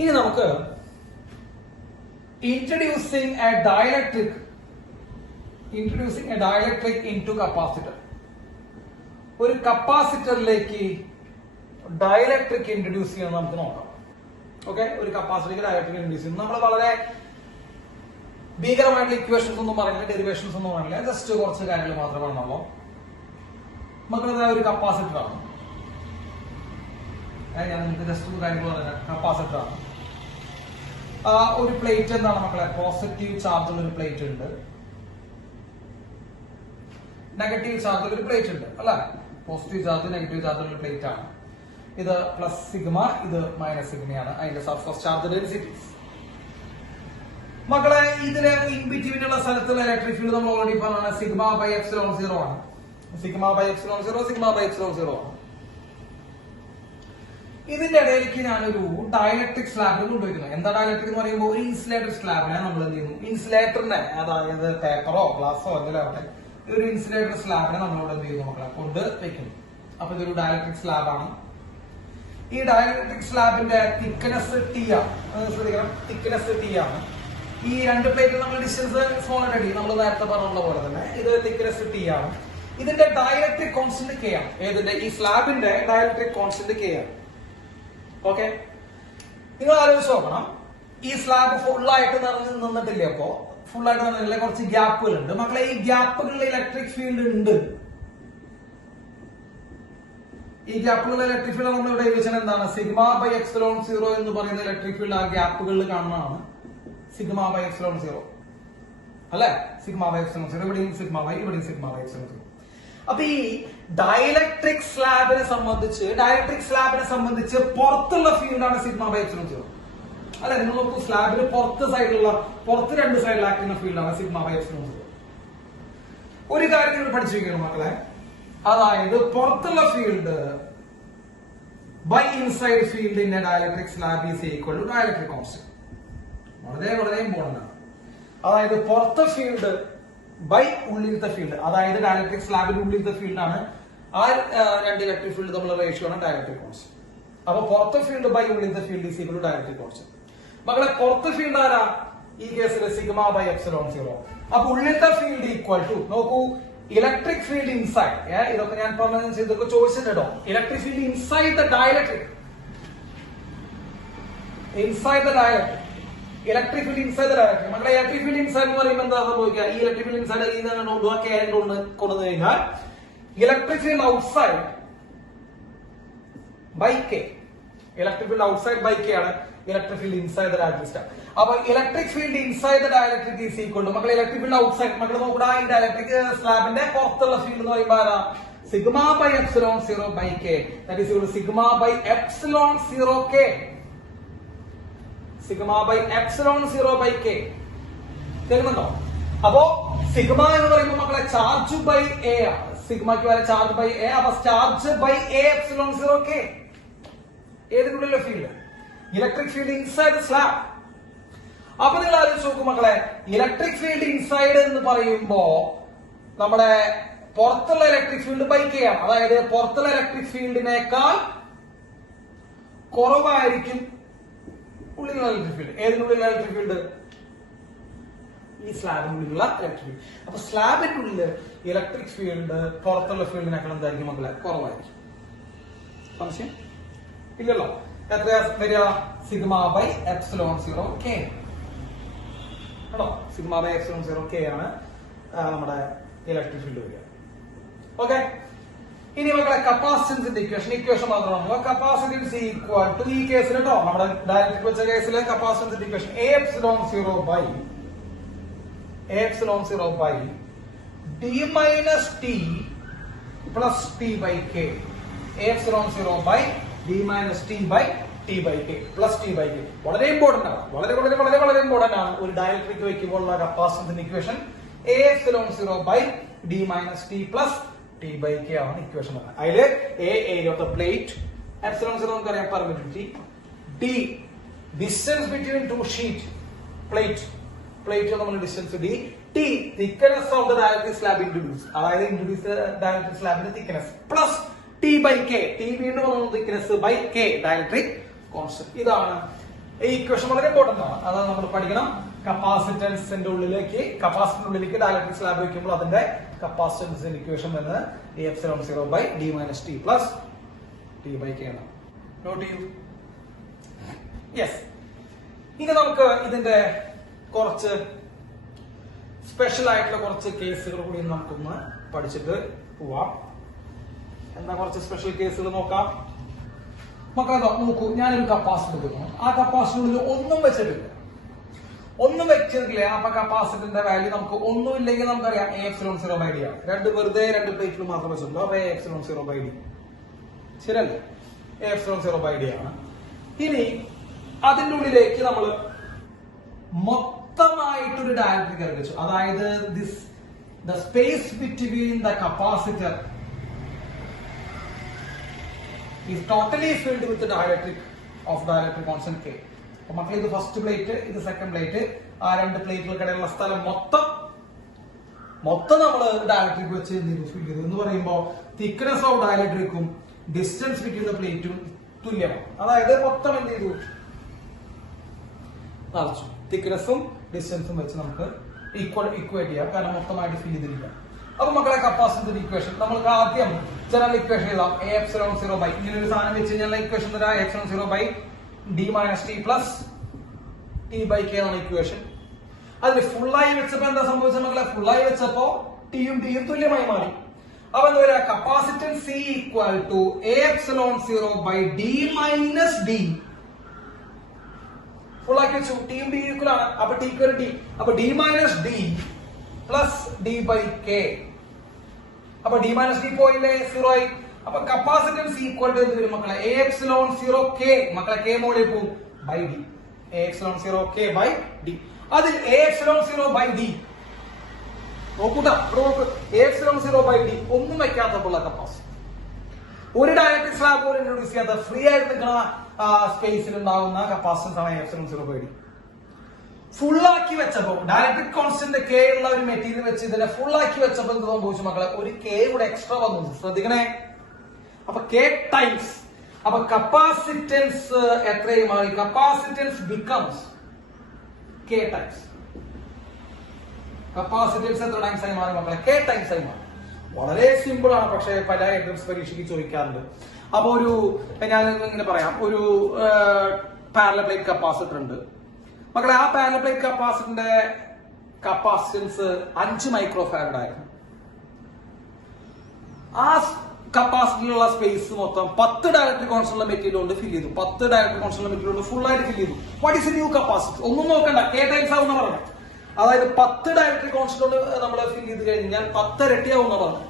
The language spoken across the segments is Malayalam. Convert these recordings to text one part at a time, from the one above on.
ഇനി നമുക്ക് introducing a dielectric into capacitor. ഒരു കപ്പാസിറ്ററിലേക്ക് ഡയലക്ട്രിക് ഇൻട്രൊഡ്യൂസ് ചെയ്യാൻ നമുക്ക് നോക്കാം. ഓക്കെ, ഒരു കപ്പാസിറ്ററിലേക്ക് ഡയലക്ട്രിക് ഇൻട്രൊഡ്യൂസ് ചെയ്യുന്നു. നമ്മൾ വളരെ ഭീകരമായിട്ടുള്ള ഇക്വേഷൻസ് ഒന്നും പറഞ്ഞില്ല, ഡെറിവേഷൻസ് ഒന്നും പറഞ്ഞില്ല, ജസ്റ്റ് കുറച്ച് കാര്യങ്ങൾ മാത്രമേ പറഞ്ഞുള്ളൂ. നമുക്കിത് ഒരു കപ്പാസിറ്റർ ആണ്. ഞാൻ നിങ്ങൾക്ക് ജസ്റ്റ് ഒരു കാര്യങ്ങൾ പറഞ്ഞ കപ്പാസിറ്റർ ആണ്. ഒരു പ്ലേറ്റ് എന്താണ് മക്കളെ? പോസിറ്റീവ് ചാർജ് ഉള്ള ഒരു പ്ലേറ്റ് ഉണ്ട്, നെഗറ്റീവ് ചാർജ് ഉള്ള ഒരു പ്ലേറ്റ് ഉണ്ട് അല്ലെ? പോസിറ്റീവ് ചാർജ് നെഗറ്റീവ് ചാർജ് ഉള്ള പ്ലേറ്റ് ആണ്. ഇത് പ്ലസ് സിഗ്മ, ഇത് മൈനസ് സിഗ്മയാണ് അതിന്റെ സർഫസ് ചാർജ് ഡെൻസിറ്റീസ്. മക്കളെ, ഇതിലെ ഇൻബിറ്റ്വീനുള്ള സ്ഥലത്തുള്ള ഇലക്ട്രിക് ഫീൽഡ് നമ്മൾ ഓൾറെഡി പറഞ്ഞ സിഗ്മ ബൈ എപ്സിലോൺ 0 ആണ്. സിഗ്മ ബൈ എപ്സിലോൺ 0 ആണ്. ഇതിന്റെ ഇടയിലേക്ക് ഞാനൊരു ഡയലക്ട്രിക് സ്ലാബ് കൊണ്ടുവരുന്നു. എന്താ ഡയലക്ട്രിക് എന്ന് പറയുമ്പോൾ ഒരു ഇൻസുലേറ്റർ സ്ലാബിനെ നമ്മൾ എന്ത് ചെയ്യുന്നു? ഇൻസുലേറ്ററിനെ, അതായത് പേപ്പറോ ഗ്ലാസോ എന്തെങ്കിലും ആവട്ടെ, ഒരു ഇൻസുലേറ്റർ സ്ലാബിനെ നമ്മളോട് എന്ത് ചെയ്യുന്നു മക്കളെ? കൊണ്ട് വെക്കുന്നു. അപ്പൊ ഇതൊരു ഡയലക്ട്രിക് സ്ലാബാണ്. ഈ ഡയലക്ട്രിക് സ്ലാബിന്റെ തിക്നെസ് ടി ആണ്. ശ്രദ്ധിക്കണം, തിക്നെസ് ടി ആണ്. ഈ രണ്ട് പ്ലേറ്റ് നമ്മൾ ഡിസ്റ്റൻസ് സ്മോൾ ആയിട്ട് നമ്മൾ നേരത്തെ പറഞ്ഞുള്ള പോലെ തന്നെ ഇത് തിക്നെസ് ടി ആണ്. ഇതിന്റെ ഡയലക്ട്രിക് കോൺസ്റ്റന്റ് കെ ആണ്. ഏതിന്റെ? ഈ സ്ലാബിന്റെ ഡയലക്ട്രിക് കോൺസ്റ്റന്റ് കെ ആണ്. ഓക്കെ, നിങ്ങൾ ആലോചിച്ച് നോക്കണം, ഈ സ്ലാബ് ഫുള്ളായിട്ട് നിന്നിട്ടില്ല. അപ്പോ ഫുള്ളായിട്ട് നിന്നില്ല, കുറച്ച് ഗ്യാപ്പുകൾ ഉണ്ട് മക്കളെ. ഈ ഗ്യാപ്പുകളിൽ ഇലക്ട്രിക് ഫീൽഡ് ഉണ്ട്. ഈ ഗ്യാപ്പുകളിൽ ഇലക്ട്രിക് ഫീൽഡ് നമ്മൾ ഇവിടെ ചോദിച്ചാൽ എന്താണ്? സിഗ്മ ബൈ എപ്സിലോൺ 0 എന്ന് പറയുന്ന ഇലക്ട്രിക് ഫീൽഡ് ആ ഗ്യാപ്പുകളിൽ കാണുന്നതാണ് സിഗ്മ ബൈ എപ്സിലോൺ 0 അല്ലെ? സിഗ്മ ബൈ എപ്സിലോൺ 0, ഇവിടെയും സിഗ്മ ബൈ, ഇവിടെയും സിഗ്മ ബൈ എപ്സിലോൺ 0. അപ്പൊ ഈ ഡയലക്ട്രിക് സ്ലാബിനെ സംബന്ധിച്ച് പുറത്തുള്ള ഫീൽഡാണ് സിഗ്മ ബൈ എപ്സിലോൺ 0 അല്ലെ? നിങ്ങൾ നോക്കൂ, സ്ലാബിന് പുറത്ത് രണ്ട് സൈഡിൽ ആക്ട് ചെയ്യുന്ന ഫീൽഡാണ് സിഗ്മ ബൈ എപ്സിലോൺ 0. ഒരു കാര്യം നിങ്ങൾ പഠിച്ചു വെക്കണം മക്കളെ, അതായത് പുറത്തുള്ള field by inside field in a dielectric slab is equal to dielectric constant. വളരെ ഇമ്പോർട്ടന്റ് ആണ്. അതായത് പുറത്തെ ഫീൽഡ് ബൈ ഉള്ളിലത്തെ ഫീൽഡ്, അതായത് ഡയലക്ട്രിക് സ്ലാബിന്റെ ഉള്ളിലത്തെ ഫീൽഡാണ്. ആ രണ്ട് ഇലക്ട്രിക് ഫീൽഡ് തമ്മിലുള്ള റേഷ്യോ ആണ് ഡയലക്ട്രിക് കോൺസ്റ്റന്റ്. അപ്പൊ പുറത്തെ ഫീൽഡ് ബൈ ഉള്ളിലത്തെ field is equal to dielectric constant. മക്കളെ, പുറത്തെ ഫീൽഡ് ആരാ? ഈ കേസിൽ സിഗ്മ ബൈ എപ്സിലോൺ 0. അപ്പൊ ഉള്ളിലത്തെ ഫീൽഡ് ഈക്വൽ ടു, നോക്കൂ, ഇലക്ട്രിക് ഫീൽഡ് ഇൻസൈഡ്. ഇതൊക്കെ ഞാൻ പറഞ്ഞ ഇതൊക്കെ ചോദിച്ചിട്ടുണ്ടോ? Electric field inside the dielectric, electric field inside the dielectric. മക്കളെ, ഇലക്ട്രിക് ഫീൽഡ് ഇൻസൈഡ് എന്ന് പറയുമ്പോൾ എന്താ സംഭവിക്കുക? ഈ ഇലക്ട്രിക് ഫീൽഡ് ഇൻസൈഡ് കൊണ്ടു കഴിഞ്ഞാൽ electric field outside by K. Electric field outside by K ആണ് electric field inside the dielectric. അപ്പൊ electric field inside the dielectric is equal to, മക്കളെ, ഇലക്ട്രിക് ഫീൽഡ് ഔട്ട്സൈഡ്. മക്കളെ നോക്കുക, ഈ ഡയലക്ട്രിക് സ്ലാബിന്റെ പുറത്തുള്ള ഫീൽഡ് എന്ന് പറയുമ്പോൾ ആരാ? Sigma by epsilon 0 by K. That is equal to sigma by epsilon 0 K. Sigma by epsilon 0 by K. കേൾക്കുന്നുണ്ടോ? അപ്പോ സിഗ്മ എന്ന് പറയുമ്പോൾ മക്കളെ ചാർജ് ബൈ എ ആണ്. സിഗ്മയ്ക്ക് വരെ ചാർജ് ബൈ എ. അപ്പൊ charge by A epsilon 0 K. ഏതിനുള്ള field? Electric field inside slab. അപ്പൊ നിങ്ങൾ ആലോചിച്ച് നോക്കും മക്കളെ, ഇലക്ട്രിക് ഫീൽഡ് ഇൻസൈഡ് എന്ന് പറയുമ്പോ നമ്മുടെ പുറത്തുള്ള ഇലക്ട്രിക് ഫീൽഡ് ബൈ കെ ആണ്. അതായത് പുറത്തുള്ള ഇലക്ട്രിക് ഫീൽഡിനേക്കാൾ കുറവായിരിക്കും ഉള്ളിലുള്ള ഇലക്ട്രിക് ഫീൽഡ്. ഏതിനുള്ളിലുള്ള ഇലക്ട്രിക് ഫീൽഡ്? ഈ സ്ലാബിനുള്ളിലുള്ള ഇലക്ട്രിക് ഫീൽഡ്. അപ്പൊ സ്ലാബിന്റെ ഉള്ളില് ഇലക്ട്രിക് ഫീൽഡ് പുറത്തുള്ള ഫീൽഡിനേക്കാൾ എന്തായിരിക്കും മക്കളെ? കുറവായിരിക്കും. സംശയം ഇല്ലല്ലോ? എത്രയാ വരിക? Sigma by epsilon 0 K. കേട്ടോ, സിഗ്മ ബൈ എപ്സിലോൺ 0 കെ ആണ് നമ്മുടെ ഇലക്ട്രിക് ഫീൽഡ് വരിക. ഓക്കെ, ഇനി മക്കളെ കപ്പാസിറ്റൻസിന്റെ ഇക്വേഷൻ മാത്രമാണ്. കപ്പാസിറ്റൻസ് ഈക്വൽ ടു, ഈ കേസിൽ കേട്ടോ, നമ്മുടെ ഡയലക്ട്രിക് വെച്ച കേസിലെ കപ്പാസിറ്റൻസിന്റെ equation A epsilon 0 by D minus T plus T by K. A epsilon 0 by D minus T by T by K plus T by K. വളരെ ഇമ്പോർട്ടന്റ് ആണ്, വളരെ ഇമ്പോർട്ടന്റ് ആണ്. ഒരു ഡയലക്ട്രിക് വയ്ക്കുമ്പോഴുള്ള കപ്പാസിറ്റൻസിന്റെ equation A epsilon 0 by D minus T plus T by K ആണ് ഇക്വേഷൻ. അതില് A area of the plate, epsilon 0 നമുക്കറിയാം permittivity, D distance between two sheet plate നമ്മൾ distance D, T thickness of the dielectric slab introduce, അതായത് ഇൻട്രൊഡ്യൂസ് ഡയലക്ട്രിക് സ്ലാബിന്റെ thickness, plus T by K, T വീണ്ടും thickness by K dielectric constant. ഇതാണ് ഈ ഇക്വേഷൻ വളരെ ഇമ്പോർട്ടന്റ് ആണ്. അതാണ് നമ്മൾ പഠിക്കണം. കപ്പാസിറ്റൻസിന്റെ ഉള്ളിലേക്ക് ഡയലക്ട്രിക് സ്ലാബ് വെക്കുമ്പോൾ അതിന്റെ കപ്പാസിറ്റൻസിന്റെ ഇക്വേഷൻ വരുന്നത് E0 ആണ്. നോട്ട് ചെയ്യൂ. യെസ്. ഇനി നമുക്ക് ഇതിന്റെ കുറച്ച് സ്പെഷ്യൽ ആയിട്ടുള്ള കുറച്ച് കേസുകൾ കൂടി നമുക്കൊന്ന് പഠിച്ചിട്ട് പോവാം. എന്താ കുറച്ച് സ്പെഷ്യൽ കേസുകൾ നോക്കാം. മക്കളെ നോക്കൂ, ഞാനൊരു കപ്പാസിറ്റർ എടുക്കുന്നു. ആ കപ്പാസിറ്ററിനുള്ളിൽ ഒന്നും വെച്ചിട്ടില്ല. അപ്പൊ കപ്പാസിറ്ററിന്റെ വാല്യൂ നമുക്ക് ഒന്നുമില്ലെങ്കിൽ നമുക്കറിയാം A0/d ആണ്. വെറുതെ രണ്ട് പ്ലേറ്റിൽ മാത്രം വെച്ചിട്ടുള്ളൂ. അപ്പൊ A0/d ശരിയല്ലേ? A0/d ആണ്. ഇനി അതിന്റെ ഉള്ളിലേക്ക് നമ്മൾ മൊത്തമായിട്ടൊരു ഡയലക്ട്രിക് ഇറങ്ങിച്ചു. അതായത് the space between the capacitor is totally filled with the dielectric constant K. അപ്പൊ മക്കളെ ഇത് ഫസ്റ്റ് പ്ലേറ്റ്, ഇത് സെക്കൻഡ് പ്ലേറ്റ്. ആ രണ്ട് പ്ലേറ്റുകൾക്കിടയിലുള്ള സ്ഥലം മൊത്തം നമ്മൾ ഡയലക്ട്രിക് വെച്ച് ഫിൽ ചെയ്തു. എന്ന് പറയുമ്പോൾ തിക്നെസ് ഓഫ് ഡയലക്ട്രിക്കും ഡിസ്റ്റൻസ് ബിറ്റ്വീൻ ദ പ്ലേറ്റും തുല്യമാണ്. അതായത് മൊത്തം എന്ത് ചെയ്തു? നിറച്ചു. തിക്നെസ്സും ഡിസ്റ്റൻസും വെച്ച് നമുക്ക് ഇക്വേറ്റ് ചെയ്യാം. കാരണം മൊത്തമായിട്ട് ഫിൽ ചെയ്തിരിക്കാം. അപ്പൊ മക്കളെ കപ്പാസിറ്റർ ഇക്വേഷൻ നമ്മൾക്ക് ആദ്യം ജനറൽ ഇക്വേഷൻ എഴുതാം. A0 ഇങ്ങനെ ഒരു സാധനം വെച്ച് കഴിഞ്ഞാൽ ഇക്വേഷൻ തരാം. A0 d - t plus t/k ആണ് ഇക്വേഷൻ. അതിൽ ഫുള്ളായി വെച്ചപ്പോ എന്താ സംഭവിച്ചത് മക്കളെ? ഫുള്ളായി വെച്ചപ്പോ ടിയും തുല്യമായി മാറി. അപ്പൊ എന്താ പറയാ? Capacitance C equal to A0 d - d. ഫുള്ളാക്കി വെച്ചു. ടിയും d ഈക്വൽ ആണ്. അപ്പൊ t ക്ക് ഒരു d. അപ്പൊ d - d പ്ലസ് d/k. അപ്പൊ d - d പോയില്ലേ? 0 ആയി. അപ്പൊ കപ്പാസിറ്റൻസ് ഈക്വൽ ടു എന്ത് വരും മക്കളെ? A0 k. മക്കളെ k മോളിൽ പോകും ബൈ d. A0 k ബൈ d. അതിൽ A0 ബൈ d നോക്കൂട്ടാ. A0 ബൈ d ഒന്നും വെക്കാത്തപ്പോൾ കപ്പാസിറ്റർ ഒരു ഡയലക്ട്രിക് സ്ലാബ് പോലും ഇൻട്രൊഡ്യൂസ് ചെയ്യാത്ത ഫ്രീ ആയിട്ട് നിൽക്കുന്ന സ്പേസിൽ ഉണ്ടാകുന്ന കപ്പാസിറ്റൻസ് ആണ് A0 ബൈ d. ഫുള്ളാക്കി വെച്ചപ്പോ ഡയലക്ട്രിക് കോൺസ്റ്റന്റ് K ഉള്ള ഒരു മെറ്റീരിയൽ വെച്ച് ഇതിനെ ഫുള്ളാക്കി വെച്ചപ്പോ എന്ത് സംഭവിച്ചു മക്കളെ? ഒരു K കൂടെ എക്സ്ട്രാ വന്നു. ശ്രദ്ധിക്കണേ. അപ്പൊ K ടൈംസ്. അപ്പൊ കപ്പാസിറ്റൻസ് എത്രയും മാറി? Capacitance becomes K times. Capacitance എത്ര ടൈംസ് ആയി മാറി മക്കളെ? K ടൈംസ് ആയി മാറി. വളരെ സിമ്പിൾ ആണ്, പക്ഷെ പല എക്സാംസ് പരീക്ഷയ്ക്ക് ചോദിക്കാറുണ്ട്. അപ്പൊ ഞാൻ ഇങ്ങനെ പറയാം, ഒരു പാരലൽ പ്ലേറ്റ് കപ്പാസിറ്റർ ഉണ്ട് മക്കളെ. ആ പാരലൽ പ്ലേറ്റ് കപ്പാസിറ്ററിന്റെ കപ്പാസിറ്റൻസ് 5 മൈക്രോഫാരഡ് ആയിരുന്നു. ആ കപ്പാസിറ്ററിലുള്ള സ്പേസ് മൊത്തം 10 ഡയലക്ട്രിക് കോൺസ്റ്റന്റ് മെറ്റീരിയൽ കൊണ്ട് ഫിൽ ചെയ്തു. 10 ഡയലക്ട്രിക് കോൺസ്റ്റന്റ് മെറ്റീരിയൽ കൊണ്ട് ഫുൾ ആയിട്ട് ഫിൽ ചെയ്തു. What is A new capacitor? ഒന്നും നോക്കണ്ട, K ടൈംസ് ആവുന്ന പറഞ്ഞു. അതായത് 10 ഡയലക്ട്രിക് കോൺസ്റ്റന്റ് നമ്മൾ ഫിൽ ചെയ്ത് കഴിഞ്ഞാൽ 10 ഇരട്ടിയാവുന്ന പറഞ്ഞു.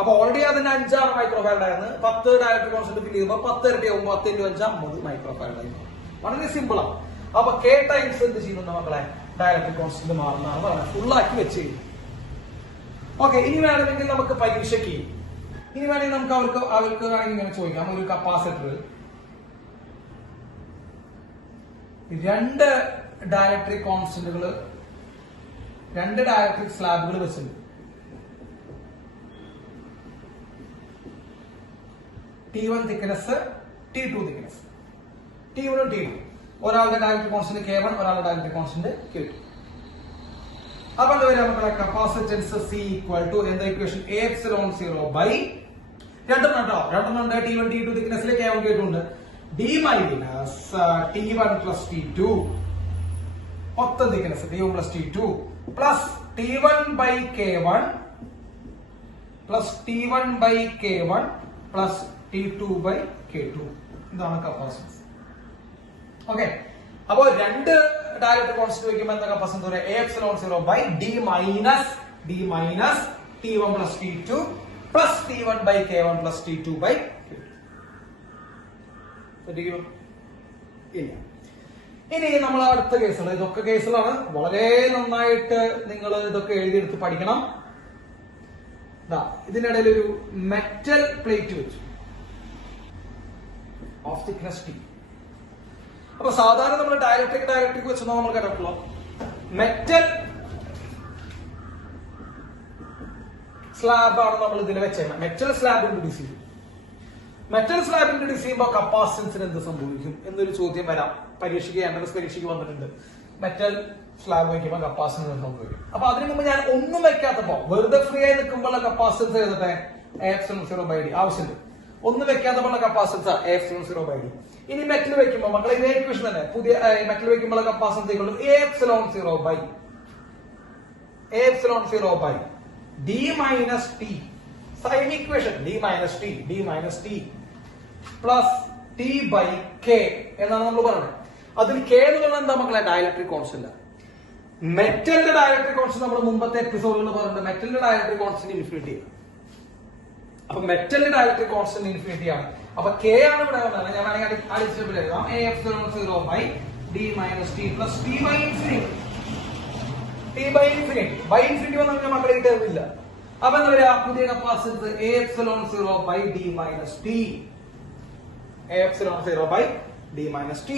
അപ്പൊ ഓൾറെഡി അതിന് 5 മൈക്രോഫാരഡ് ആയിരുന്നു. 10 ഡയലക്ട്രിക് കോൺസ്റ്റന്റ് ഫിൽ ചെയ്യുമ്പോൾ 10 ഇരട്ടിയാവുമ്പോൾ 10 × 5 50 മൈക്രോഫാരഡ് ആയിരുന്നു. വളരെ സിമ്പിൾ ആണ്. അപ്പൊ K ടൈംസ് എന്ത് ചെയ്യുന്നുണ്ട് മക്കളെ? ഡയലക്ട്രിക് കോൺസ്റ്റന്റ് മാറുന്നതാണ് പറയുന്നത്. ഫുള്ളാക്കി വെച്ച് കഴിഞ്ഞു. ഓക്കെ. ഇനി വേണമെങ്കിൽ നമുക്ക് പരീക്ഷയ്ക്ക് നമുക്ക് അവർക്ക് ഇങ്ങനെ ചോദിക്കാം. ഒരു കപ്പാസിറ്റർ 2 ഡയലക്ട്രിക് കോൺസ്റ്റന്റുകൾ 2 ഡയലക്ട്രിക് സ്ലാബുകൾ വെച്ചിട്ടുണ്ട്. T1 thickness, T2 thickness. T1 ഉം T2. ഒരാളുടെ ഡയലക്ട്രിക് കോൺസ്റ്റന്റ് K1, ഒരാളുടെ ഡയലക്ട്രിക് കോൺസ്റ്റന്റ് K2. അപ്പൊ എന്താ വരിക മക്കളെ? കപ്പാസിറ്റൻസ് C ഈക്വൽ ടു എന്താ ഇക്വേഷൻ? A0 ബൈ രണ്ടെണ്ണം T1 T2 തിക്നെസ്സിൽ K1 K2 ഉണ്ട്. d minus T1 plus T2 മൊത്തം thickness T1 plus T2 plus T1 by K1 plus T1 by K1 plus T2 by K2. ഇതാണ് കപ്പാസിറ്റൻസ്. ഓക്കെ. അപ്പോ 2 ഡയലക്ട്രിക് കോൺസ്റ്റന്റ് വയ്ക്കുമ്പോൾ എന്താ capacitance? A0 by d minus T1 plus T2 plus T1 by K1 plus T2 by K2. ഇല്ല. ഇനി നമ്മൾ അടുത്ത കേസുകൾ, ഇതൊക്കെ കേസുകളാണ്. വളരെ നന്നായിട്ട് നിങ്ങൾ ഇതൊക്കെ എഴുതിയെടുത്ത് പഠിക്കണം. ഇതിനിടയിൽ ഒരു മെറ്റൽ പ്ലേറ്റ് വെച്ചു ഓഫ് തിക്നെസ് T. അപ്പൊ സാധാരണ നമ്മൾ ഡയലക്ട്രിക് വെച്ചോ നമ്മൾ കേട്ടിട്ടുള്ളൂ. മെറ്റൽ സ്ലാബാണ് നമ്മൾ ഇതിൽ വെച്ചേക്കണം. മെറ്റൽ സ്ലാബ് ഇൻട്രൊഡ്യൂസ് ചെയ്യുമ്പോൾ കപ്പാസിറ്റൻസിന് എന്ത് സംഭവിക്കും എന്നൊരു ചോദ്യം വരാം. പരീക്ഷയ്ക്ക് എൻട്രൻസ് പരീക്ഷയ്ക്ക് വന്നിട്ടുണ്ട്. മെറ്റൽ സ്ലാബ് വയ്ക്കുമ്പോൾ കപ്പാസിറ്റൻസ് എന്ന് വരും. അപ്പൊ അതിനു മുമ്പ് ഞാൻ ഒന്നും വെക്കാത്തപ്പോ വെറുതെ ഫ്രീ ആയി നിൽക്കുമ്പോൾ കപ്പാസിറ്റൻസ് എഴുതട്ടെ A0/D. ആവശ്യമുണ്ട്. ഒന്നും വെക്കാത്തപ്പോൾ കപ്പാസിറ്റൻസ് A0/D. ഇനി മെറ്റൽ വെക്കുമ്പോൾ മക്കളെ ഇതേ ഇക്വേഷൻ തന്നെ പുതിയ മെറ്റൽ വെക്കുമ്പോൾ capacitance A0/D minus T. Same equation D minus T plus T by K എന്നാണ് നമ്മൾ പറയുന്നത്. അതിൽ K എന്ന് പറഞ്ഞാൽ എന്താ മക്കളെ? Dielectric constant. മെറ്റലിന്റെ ഡയലക്ട്രിക് കോൺസ്റ്റന്റ് നമ്മൾ മുമ്പത്തെ എപ്പിസോഡിൽ പറഞ്ഞിട്ടുണ്ട്. മെറ്റലിന്റെ ഡയലക്ട്രിക് കോൺസ്റ്റന്റ് ഇൻഫിനിറ്റി ആണ്. അപ്പൊ മെറ്റലിന്റെ ഡയലക്ട്രിക് കോൺസ്റ്റന്റ് ഇൻഫിനിറ്റി ആണ്. അപ്പൊ K ആണ് ഇവിടെ വന്നത്. ഞാൻ വേണമെങ്കിൽ അടിച്ചപ്പോൾ എഴുതാം A0/D minus T plus T by infinity. By infinity വന്നാൽ മക്കളെ കിട്ടുന്നില്ല. അപ്പൊ എന്താ പറയാ? പുതിയ capacitance A0/D minus T. A0/D minus T.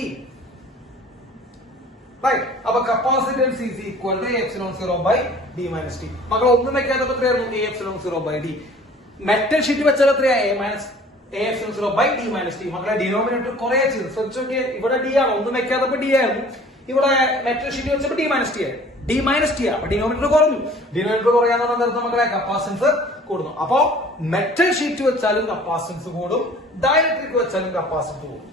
Right. അപ്പൊ capacitance is equal to A0/D minus T. മക്കൾ ഒന്നും വെക്കാത്തപ്പോ എത്രയായിരുന്നു? A0/D. മെറ്റൽ ഷീറ്റ് വെച്ചാൽ എത്രയാ? A0/D minus T. മക്കളെ ഡിനോമിനേറ്റർ കുറെ ചെയ്തു. ശ്രദ്ധിച്ചോക്കെ, ഇവിടെ D ആണ്. ഒന്നും വെക്കാത്തപ്പോ D ആയിരുന്നു. ഇവിടെ മെറ്റൽ ഷീറ്റ് വെച്ചപ്പോ D minus T ആയി. D minus T അപ്പൊ ഡിനോമിനേറ്റർ കുറഞ്ഞു. ഡിനോമിനേറ്റർ കുറയാന്ന് പറഞ്ഞാൽ മക്കളെ കപ്പാസിറ്റൻസ് കൂടുന്നു. അപ്പോ മെറ്റൽ ഷീറ്റ് വെച്ചാലും കപ്പാസിറ്റൻസ് കൂടും, ഡയലക്ട്രിക് വെച്ചാലും കപ്പാസിറ്റൻസ് കൂടും,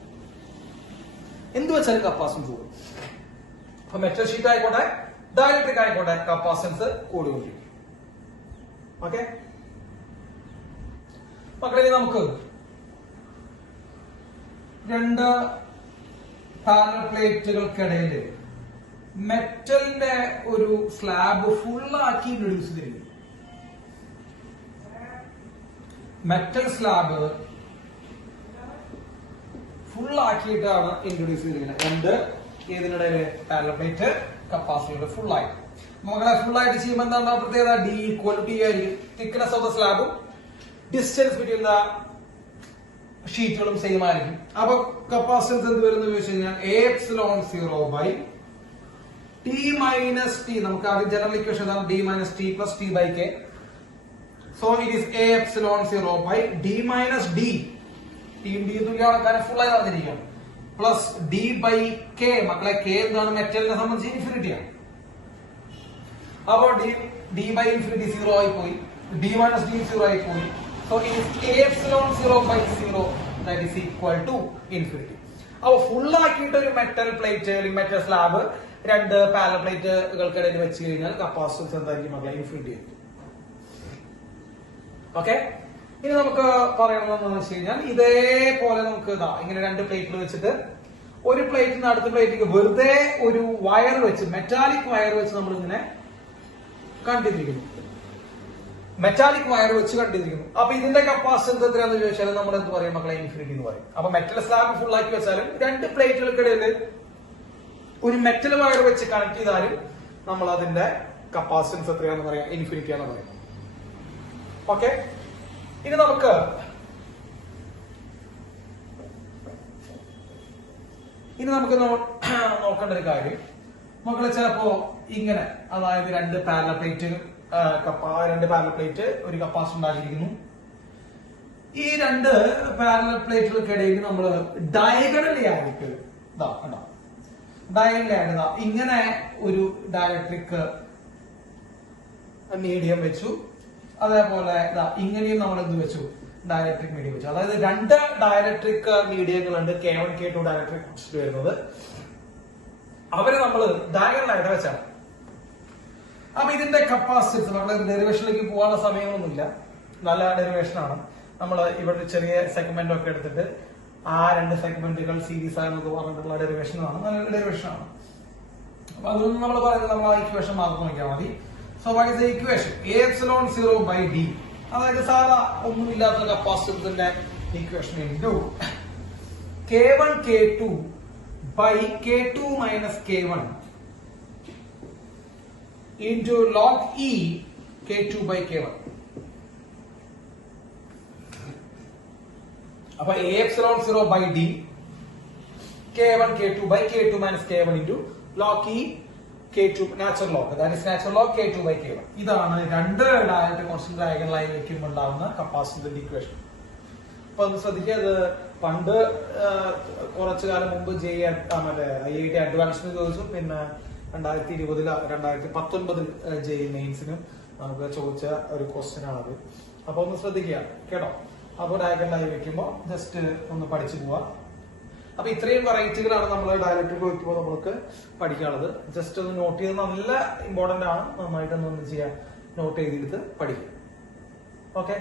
എന്ത് വെച്ചാലും കപ്പാസിറ്റൻസ് കൂടും. അപ്പൊ മെറ്റൽ ഷീറ്റ് ആയിക്കോട്ടെ ഡയലക്ട്രിക് ആയിക്കോട്ടെ കപ്പാസിറ്റൻസ് കൂടുകയും. ഓക്കെ മക്കളെ, നമുക്ക് രണ്ട് പാരലൽ പ്ലേറ്റുകൾക്കിടയിൽ മെറ്റലിന്റെ ഒരു സ്ലാബ് ഫുള്ളാക്കി ഇൻട്രൊഡ്യൂസ് ചെയ്തിരിക്കും. മെറ്റൽ സ്ലാബ് ഫുള്ളാക്കിയിട്ടാണ് ഇൻട്രൊഡ്യൂസ് ചെയ്തിരിക്കുന്നത്. എന്ത്? ഇതിനിടയിൽ പാരലൽ പ്ലേറ്റ് കപ്പാസിറ്റർ ഫുള്ളായി. മകളെ ഫുള്ളായിട്ട് ചെയ്യുമ്പോൾ എന്താണ് പ്രത്യേകത? D equal to T ആയിരിക്കും. തിക്നെസ് ഓഫ് ദ സ്ലാബും ഡിസ്റ്റൻസ് ബിറ്റ്വീൻ ദ ഷീറ്റുകളും സെയിം ആയിരിക്കും. അപ്പൊ കപ്പാസിറ്റൻസ് എന്ത് വരുന്നു ചോദിച്ചു കഴിഞ്ഞാൽ A0/T minus T. നമുക്ക് ആദ്യം general equation D minus T plus T by K. So it is A0/D minus D. T D തുല്യമാണ്, കാരണം ഫുൾ ആയി പറഞ്ഞിരിക്കുകയാണ്. Plus D by K. മക്കളെ K എന്താണ്? മെറ്റലിനെ സംബന്ധിച്ച് ഇൻഫിനിറ്റി ആണ്. അപ്പോൾ D by infinity 0 ആയി പോയി, D minus D 0 ആയി പോയി. So it is A0/0 that is equal to infinity. അപ്പൊ ഫുൾ ആക്കിയിട്ട് ഒരു മെറ്റൽ പ്ലേറ്റ് അല്ലെങ്കിൽ മെറ്റൽ സ്ലാബ് രണ്ട് പാരലൽ പ്ലേറ്റുകൾക്കിടയിൽ വെച്ച് കഴിഞ്ഞാൽ കപ്പാസിറ്റൻസ് എന്തായിരിക്കും മക്കളെ? ഇൻഫിനിറ്റി ആയിരിക്കും. ഓക്കെ, ഇനി നമുക്ക് പറയണമെന്ന് വെച്ച് കഴിഞ്ഞാൽ ഇതേപോലെ നമുക്ക് ഇങ്ങനെ രണ്ട് പ്ലേറ്റിൽ വെച്ചിട്ട് ഒരു പ്ലേറ്റിൽ നിന്ന് അടുത്ത പ്ലേറ്റിലേക്ക് വെറുതെ ഒരു വയർ വെച്ച്, മെറ്റാലിക് വയർ വെച്ച് നമ്മൾ ഇങ്ങനെ കണ്ടിരിക്കുന്നു. മെറ്റാലിക് വയർ വെച്ച് കണ്ടിരിക്കുന്നു. അപ്പൊ ഇതിന്റെ കപ്പാസിറ്റൻസ് എത്രയാണെന്ന് ചോദിച്ചാൽ നമ്മൾ എന്ത് പറയും മക്കളെ? ഇൻഫിനിറ്റി എന്ന് പറയും. അപ്പൊ മെറ്റൽ സ്ലാബ് ഫുൾ ആക്കി വെച്ചാലും രണ്ട് പ്ലേറ്റുകൾക്കിടയിൽ ഒരു മെറ്റൽ വയർ വെച്ച് കണക്ട് ചെയ്താലും നമ്മൾ അതിന്റെ കപ്പാസിറ്റൻസ് എത്രയാണെന്ന് പറയാം? ഇൻഫിനിറ്റി ആണെന്ന് പറയാം. ഓക്കെ, ഇനി നമുക്ക് നോക്കേണ്ട ഒരു കാര്യം മക്കളെ, ചിലപ്പോ ഇങ്ങനെ, അതായത് രണ്ട് പാരലൽ പ്ലേറ്റ് ഒരു കപ്പാസിറ്റർ ഉണ്ടാക്കിയിരിക്കുന്നു. ഈ രണ്ട് പാരലൽ പ്ലേറ്റുകൾക്കിടയിൽ നമ്മൾ ഡയഗണലി ആയിട്ട് ഇങ്ങനെ ഒരു ഡയലക്ട്രിക് മീഡിയം വെച്ചു. അതേപോലെ ഇങ്ങനെയും നമ്മൾ എന്ത് വെച്ചു? ഡയലക്ട്രിക് മീഡിയം വെച്ചു. അതായത് രണ്ട് ഡയലക്ട്രിക് മീഡിയങ്ങളുണ്ട്, K1 K2 ഡയലക്ട്രിക് വരുന്നത്. അവരെ നമ്മൾ ഡയഗണലായിട്ട് വെച്ചാണ്. അപ്പൊ ഇതിന്റെ കപ്പാസിറ്റൻസ് നമ്മുടെ ഡെറിവേഷനിലേക്ക് പോകാനുള്ള സമയമൊന്നുമില്ല, നല്ല ഡെറിവേഷൻ ആണ്. നമ്മൾ ഇവിടെ ചെറിയ സെഗ്മെന്റ് ഒക്കെ എടുത്തിട്ട് ആ രണ്ട് സെഗ്മെന്റുകൾ സീരീസ് ആയെന്നൊക്കെ പറഞ്ഞിട്ടുള്ള ഡെറിവേഷൻ ആണ്, നല്ല ഡെറിവേഷൻ ആണ്. അപ്പൊ അതൊന്നും നമ്മൾ പറയുന്നത് നമ്മൾ ആ ഇക്വേഷൻ മാത്രം നോക്കിയാൽ മതി. So what is the equation? A0/D, അതായത് സാധാ ഒന്നുമില്ലാത്ത കപ്പാസിറ്റൻസിന്റെ equation into K1 K2 by K2 minus K1 into log E K2 by K1. അപ്പൊ A0/D K1 K2 by K2 minus K1 into log E K2 natural log, that is natural log K2 by K1. ഇതാണ് രണ്ട് ഡയലക്ട്രിക് കോൺസ്റ്റന്റ് ഡയഗണലായി വെക്കുമ്പോൾ ഉണ്ടാവുന്ന കപ്പാസിറ്റൻസിന്റെ ഇക്വേഷൻ. അപ്പൊ ഒന്ന് ശ്രദ്ധിക്കുക. അത് പണ്ട് കുറച്ചു കാലം മുമ്പ് മറ്റേ IIT അഡ്വാൻസിന് ചോദിച്ചു. പിന്നെ 2020 2019 JEE മെയിൻസിനും നമുക്ക് ചോദിച്ച ഒരു ക്വസ്റ്റ്യൻ ആണത്. അപ്പൊ ഒന്ന് ശ്രദ്ധിക്കുക കേട്ടോ. അപ്പൊ ഡയഗണലായി വെക്കുമ്പോ ജസ്റ്റ് ഒന്ന് പഠിച്ചു പോവാ. അപ്പൊ ഇത്രയും വെറൈറ്റികളാണ് നമ്മൾ ഡയലക്ട്രിക് വയ്ക്കുമ്പോൾ നമ്മൾക്ക് പഠിക്കാനുള്ളത്. ജസ്റ്റ് ഒന്ന് നോട്ട് ചെയ്ത് നല്ല ഇമ്പോർട്ടന്റ് ആണ്. നന്നായിട്ടൊന്ന് ചെയ്യാൻ നോട്ട് ചെയ്തെടുത്ത് പഠിക്കും. ഓക്കെ.